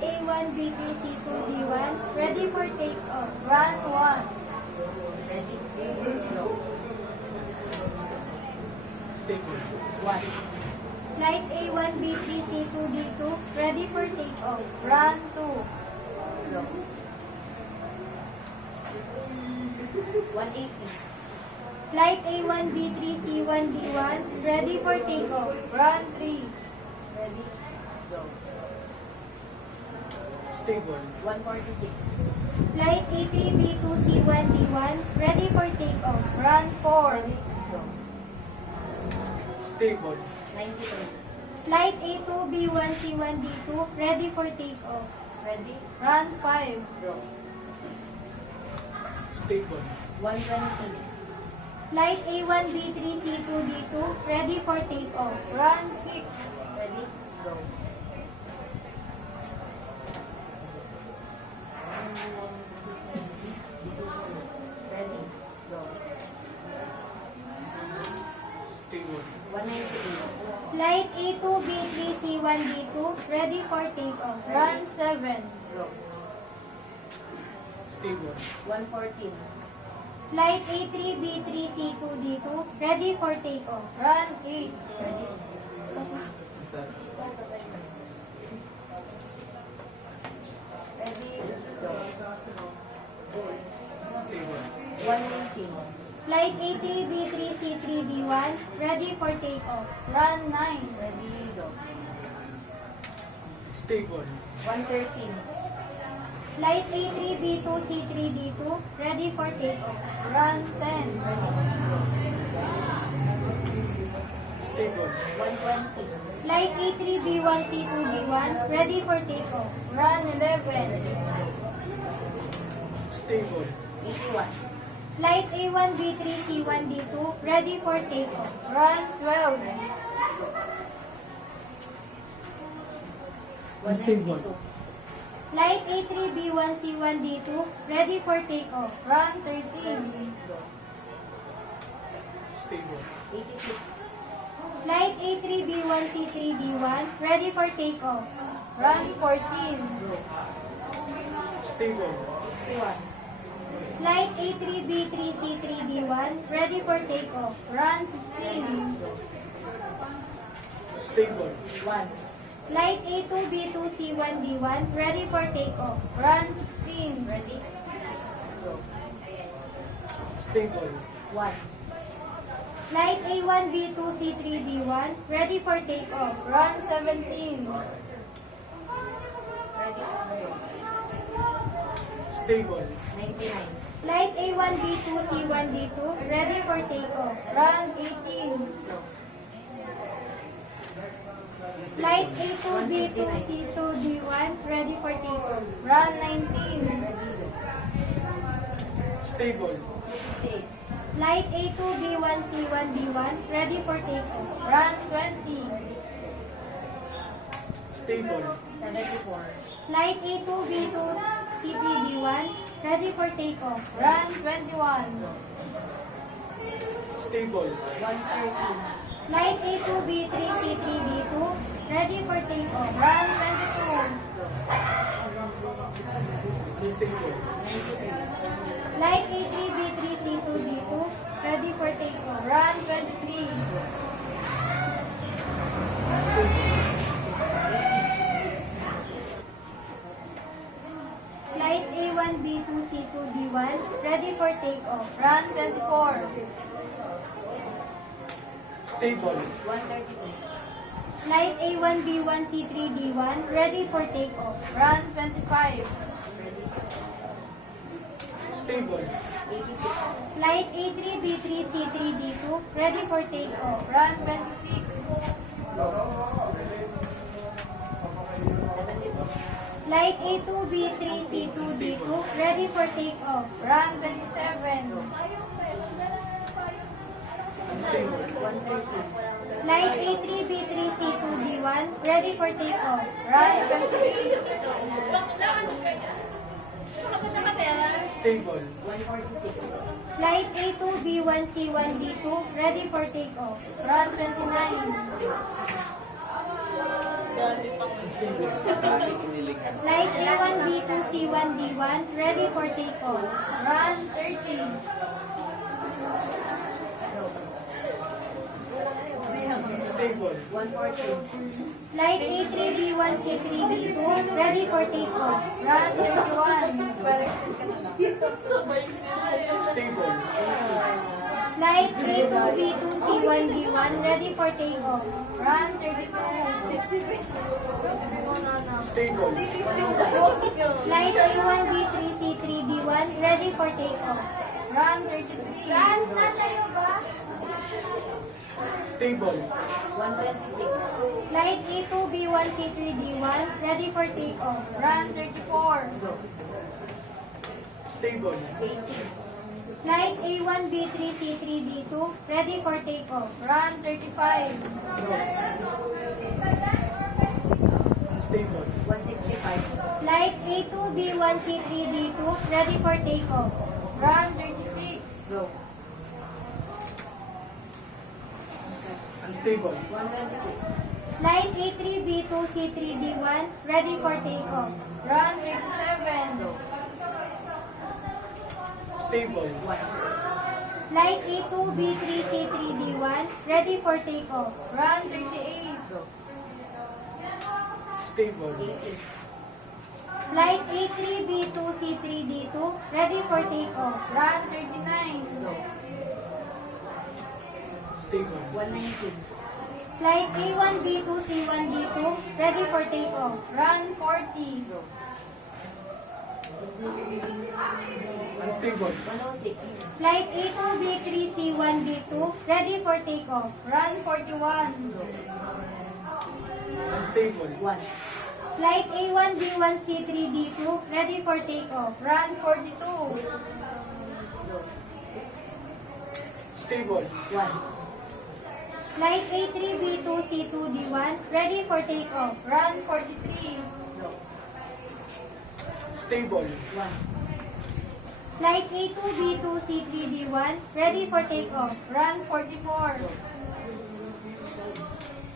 A1, B3, C2, D1, ready for takeoff. Run 1. Ready? Go. Stable. 1. Flight A1, B3, C2, D2, ready for takeoff. Run 2. Go. 180. Flight A1, B3, C1, D1, ready for takeoff. Run 3. Ready? Go. Stable. 146. Flight A3, B2, C1, D1, ready for takeoff. Run 4. Ready? Go. Stable. 93. Flight A2, B1, C1, D2, ready for takeoff. Ready? Run 5. Go. Stable. 120. Flight A1, B3, C2, D2, ready for takeoff. Run 6. Ready? Go. Ready? Go. Stable. 198. Flight A2, B3, C1, D2, ready for takeoff. Run 7. Go. Stable. 114. Flight A3, B3, C2, D2, ready for takeoff. Run 8. Ready? Ready? Go. Stable. 119. Flight A3, B3, C3, D1, ready for takeoff. Run 9. Ready? Go. Stable. 113. Flight A3, B2, C3, D2, ready for takeoff. Run 10. Stable. 120. Flight A3, B1, C2, D1, ready for takeoff. Run 11. Stable. 81. Flight A1, B3, C1, D2, ready for takeoff. Run 12. Stable. 192. Flight A3, B1, C1, D2, ready for takeoff. Run 13. Go. Stable. 86. Flight A3, B1, C3, D1, ready for takeoff. Run 14. Go. Stable. 61. Flight A3, B3, C3, D1, ready for takeoff. Run 15. Go. Stable. 1. Flight A2, B2, C1, D1, ready for takeoff. Run 16. Ready? Go. Stable. 1. Flight A1, B2, C3, D1, ready for takeoff. Run 17. Ready? Go. Stable. 99. Flight A1, B2, C1, D2, ready for takeoff. Run 18. Go. Flight A2, B2, C2, D1, ready for takeoff. Run 19. Ready? Go. Stable. 58. Flight A2, B1, C1, D1, ready for takeoff. Run 20. Stable. 74. Flight A2, B2, C3, D1, ready for takeoff. Run 21. Stable. 113. Flight A2, B3, C3, D2, ready for takeoff. Run 22. Stable. 93. Flight A3, B3, C2, D2, ready for takeoff. Run 23. Flight A1, B2, C2, D1, ready for takeoff. Run 24. Stable. 132. Flight A1, B1, C3, D1, ready for takeoff. Run 25. Ready? Stable. 86. Flight A3, B3, C3, D2, ready for takeoff. Run 26. 72. Flight A2, B3, C2, D2, ready for takeoff. Run 27. Stable. 113. Flight A3, B3, C2, D1, ready for takeoff. Run 23. Stable. 146. Flight A2, B1, C1, D2, ready for takeoff. Run 29. Unstable. Flight A1, B2, C1, D1, ready for takeoff. Run 30. Stable. 140. Flight A3, B1, C3, D2, ready for takeoff. Run 31. Stable. Flight A2, B2, C1, D1, ready for takeoff. Run 32. Stable. Flight A1, B3, C3, D1, ready for takeoff. Run 33. Franz, natayo ba? Stable. 126. Flight A2, B1, C3, D1, ready for takeoff. Run 34. Stable. 80. Flight A1, B3, C3, D2, ready for takeoff. Run 35. Unstable. 165. Flight A2, B1, C3, D2, ready for takeoff. Run 36. Go. Unstable. 126. Flight A3, B2, C3, D1, ready for takeoff. Run 37. Stable. 1. Flight A2, B3, C3, D1, ready for takeoff. Run 38. Go. Stable. 80. Flight A3, B2, C3, D2, ready for takeoff. Run 39. Go. Stable. 119. Flight A1, B2, C1, D2, ready for takeoff. Run 40. Go. Unstable. 106. Flight A2, B3, C1, D2, ready for takeoff. Run 41. Go. Unstable. 1. Flight A1, B1, C3, D2, ready for takeoff. Run 42. Go. Stable. 1. Flight A3, B2, C2, D1, ready for takeoff. Run 43. Go. Stable. 1. Flight A2, B2, C3, D1, ready for takeoff. Run 44.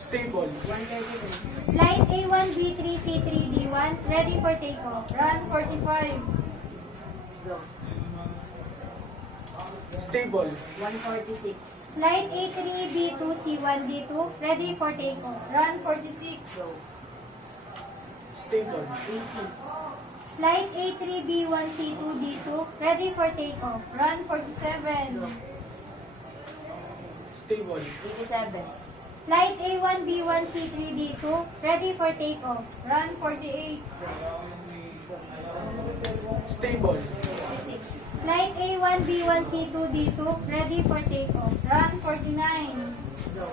Stable. 133. Flight A1, B3, C3, D1, ready for takeoff. Run 45. Go. Stable. 146. Flight A3, B2, C1, D2, ready for takeoff. Run 46. Go. Stable. 80. Flight A3, B1, C2, D2, ready for takeoff. Run 47. Go. Stable. 87. Flight A1, B1, C3, D2, ready for takeoff. Run 48. Stable. 66. Flight A1, B1, C2, D2, ready for takeoff. Run 49. Go.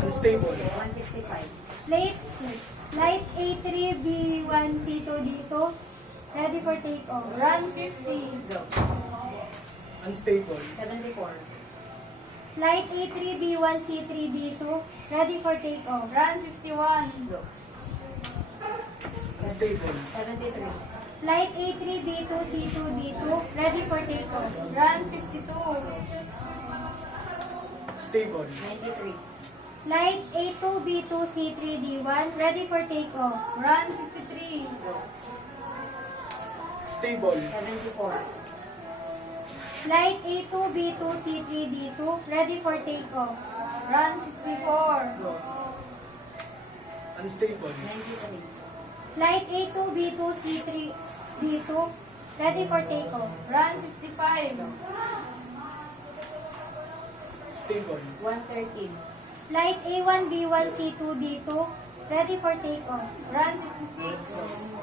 Unstable. 165. Flight A3, B1, C2, D2, ready for takeoff. Run 50. Go. Unstable. 74. Flight A3, B1, C3, D2, ready for takeoff. Run 51. Go. Unstable. 73. Flight A3, B2, C2, D2, ready for takeoff. Run 52. Stable. 93. Flight A2, B2, C3, D1, ready for takeoff. Run 53. Go. Stable. 74. Flight A2, B2, C3, D2, ready for takeoff. Run 54. Go. Unstable. 93. Flight A2, B2, C3, D2, ready for takeoff. Run 55. Stable. 113. Flight A1, B1, C2, D2, ready for takeoff. Run 56.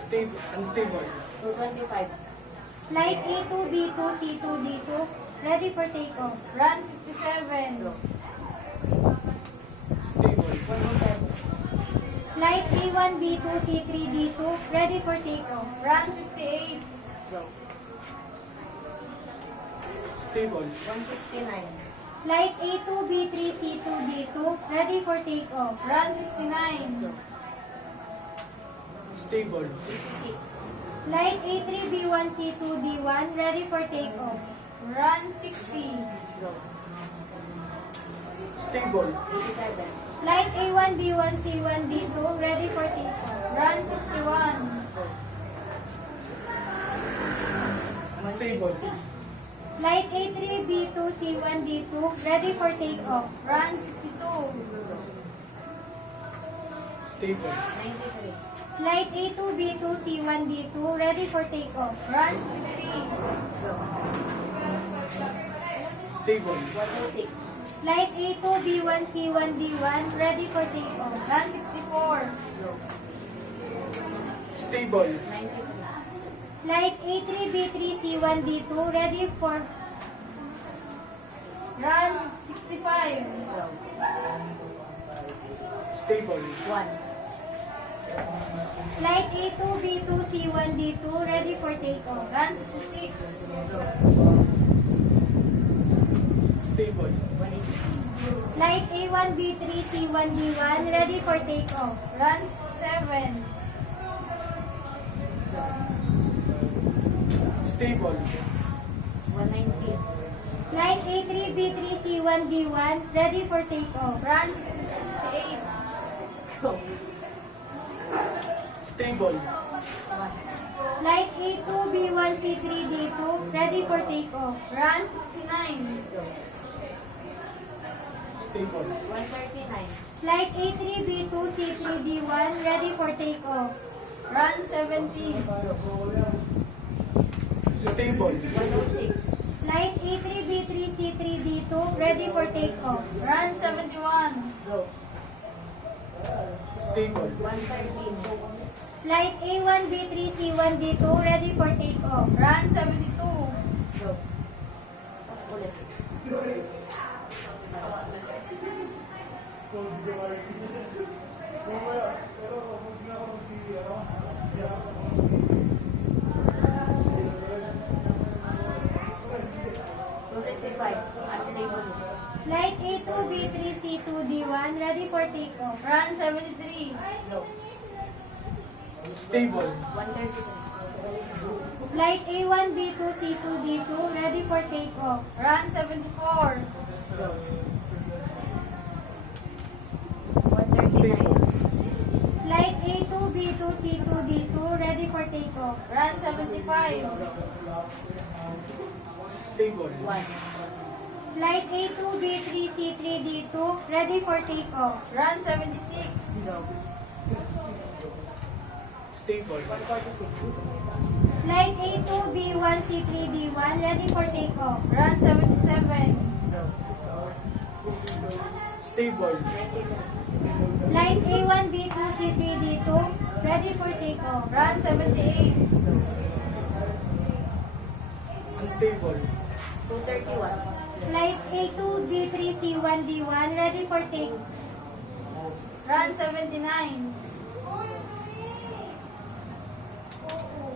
Stable. Unstable. 225. Flight A2, B2, C2, D2, ready for takeoff. Run 57. Go. Stable. 107. Flight A1, B2, C3, D2, ready for takeoff. Run 58. Go. Stable. 159. Flight A2, B3, C2, D2, ready for takeoff. Run 59. Go. Stable. 86. Flight A3, B1, C2, D1, ready for takeoff. Run 60. Go. Stable. 87. Flight A1, B1, C1, D2, ready for takeoff. Run 61. Unstable. Flight A3, B2, C1, D2, ready for takeoff. Run 62. Stable. 93. Flight A2, B2, C1, D2, ready for takeoff. Run 63. Stable. 106. Flight A2, B1, C1, D1, ready for takeoff. Run 64. Stable. 93. Flight A3, B3, C1, D2, ready for Run 65. Stable. 1. Flight A2, B2, C1, D2, ready for takeoff. Run 66. Stable. 180. Flight A1, B3, C1, D1, ready for takeoff. Run 67. Stable. 119. Flight A3, B3, C1, D1, ready for takeoff. Run 68. Go. Stable. 1. Flight A2, B1, C3, D2, ready for takeoff. Run 69. Go. Stable. 139. Flight A3, B2, C3, D1, ready for takeoff. Run 70. Stable. 106. Flight A3, B3, C3, D2, ready for takeoff. Run 71. Go. Stable. 113. Flight A1, B3, C1, D2, ready for takeoff. Run 72. Go. Ulit. Unstable. Flight A2, B3, C2, D1, ready for takeoff. Run 73. Go. Stable. 133. Flight A1, B2, C2, D2, ready for takeoff. Run 74. Go. 139. Flight A2, B2, C2, D2, ready for takeoff. Run 75. Stable. 1. Flight A2, B3, C3, D2, ready for takeoff. Run 76. Go. Stable. 146. Flight A2, B1, C3, D1, ready for takeoff. Run 77. Go. Stable. 99. Flight A1, B2, C3, D2, ready for takeoff. Run 78. Unstable. 231. Flight A2, B3, C1, D1, ready for takeoff. Run 79.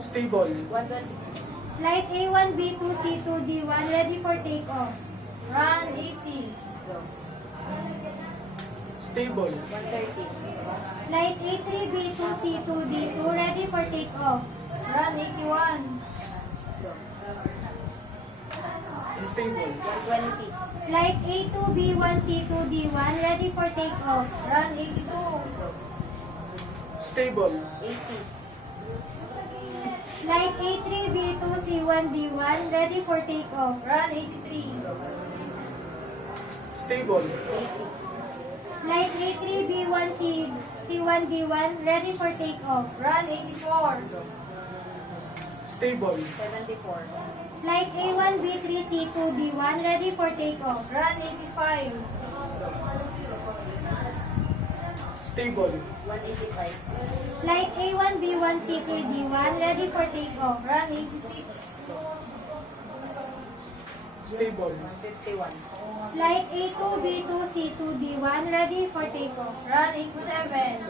Stable. 126. Flight A1, B2, C2, D1, ready for takeoff. Run 80. Go. Stable. 130. Flight A3, B2, C2, D2, ready for takeoff. Run 81. Go. Unstable. 120. Flight A2, B1, C2, D1, ready for takeoff. Run 82. Go. Stable. 80. Flight A3, B2, C1, D1, ready for takeoff. Run 83. Stable. 80. Flight A3, B1, C1, D1, ready for takeoff. Run 84. Stable. 74. Flight A1, B3, C2, D1, ready for takeoff. Run 85. Stable. 185. Flight A1, B1, C2, D1, ready for takeoff. Run 86. Stable. 151. Flight A2, B2, C2, D1, ready for takeoff. Run 87.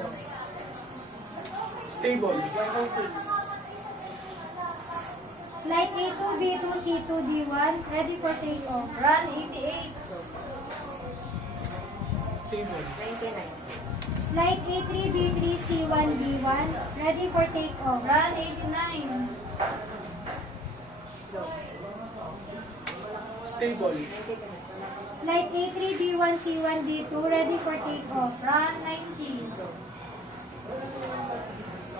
Stable. 106. Flight A2, B2, C2, D1, ready for takeoff. Run 88. Go. Stable. 99. Flight A3, B3, C1, D1, ready for takeoff. Run 89. Go. Stable. 93. Flight A3, B1, C1, D2, ready for takeoff. Run 90.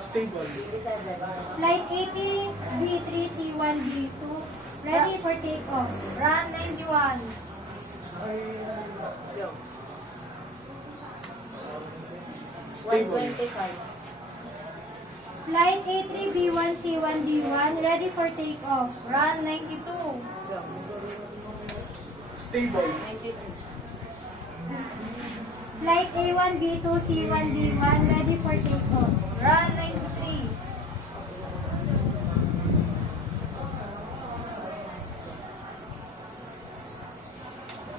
Stable. 87. Flight A3, B3, C1, D2, ready for takeoff. Run 91. Go. Stable. 125. Flight A3, B1, C1, D1, ready for takeoff. Run 92. Go. Stable. 93. Flight A1, B2, C1, D1, ready for takeoff. Run 93.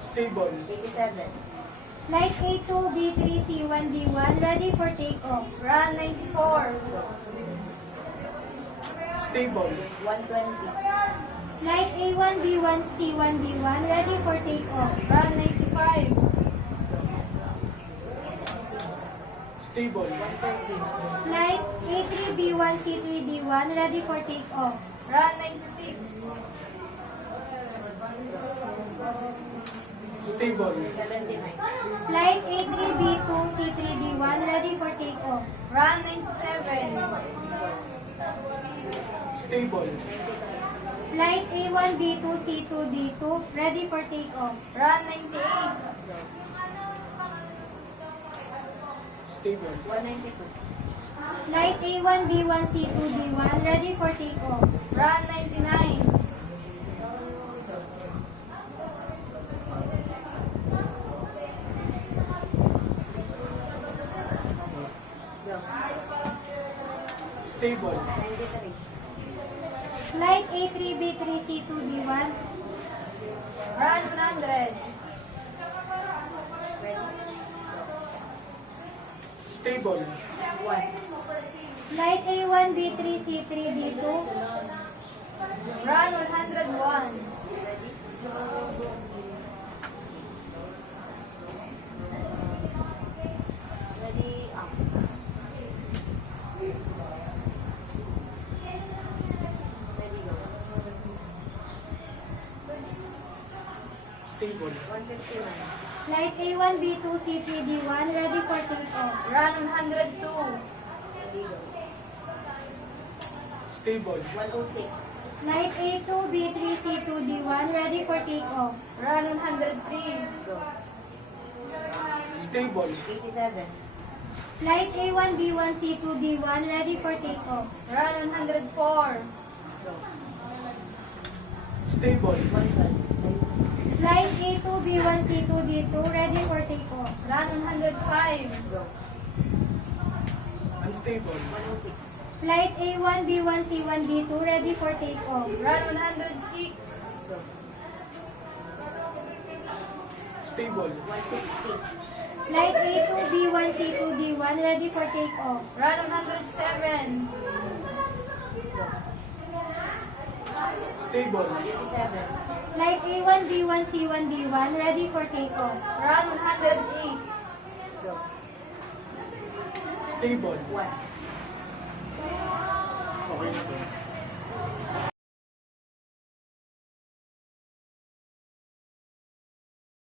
Stable. 87. Flight A2, B3, C1, D1, ready for takeoff. Run 94. Stable. 120. Flight A1, B1, C1, D1, ready for takeoff. Run 95. Stable. 130. Flight A3, B1, C3, D1, ready for takeoff. Run 96. Stable. 79. Flight A3, B2, C3, D1, ready for takeoff. Run 97. Stable. 93. Flight A1, B2, C2, D2, ready for takeoff. Run 98. Go. Stable. 192. Flight A1, B1, C2, D1, ready for takeoff. Run 99. Go. Stable. 93. Flight A3, B3, C2, D1, Run 100. Ready. Stable. 1. Flight A1, B3, C3, D2, Run 101. Ready. Ready. Up. Ready. Go. Stable. 159. Flight A1, B2, C3, D1, ready for takeoff. Run 102. Ready. Go. Stable. 106. Flight A2, B3, C2, D1, ready for takeoff. Run 103. Go. Stable. 87. Flight A1, B1, C2, D1, ready for takeoff. Run 104. Go. Stable. 112. Flight A2, B1, C2, D2, ready for takeoff. Run 105. Go. Unstable. 106. Flight A1, B1, C1, D2, ready for takeoff. Run 106. Go. Stable. 160. Flight A2, B1, C2, D1, ready for takeoff. Run 107. Go. Stable. 87. Flight A1, B1, C1, D1, ready for takeoff. Run 108. Go. Stable. 1. Okay na to.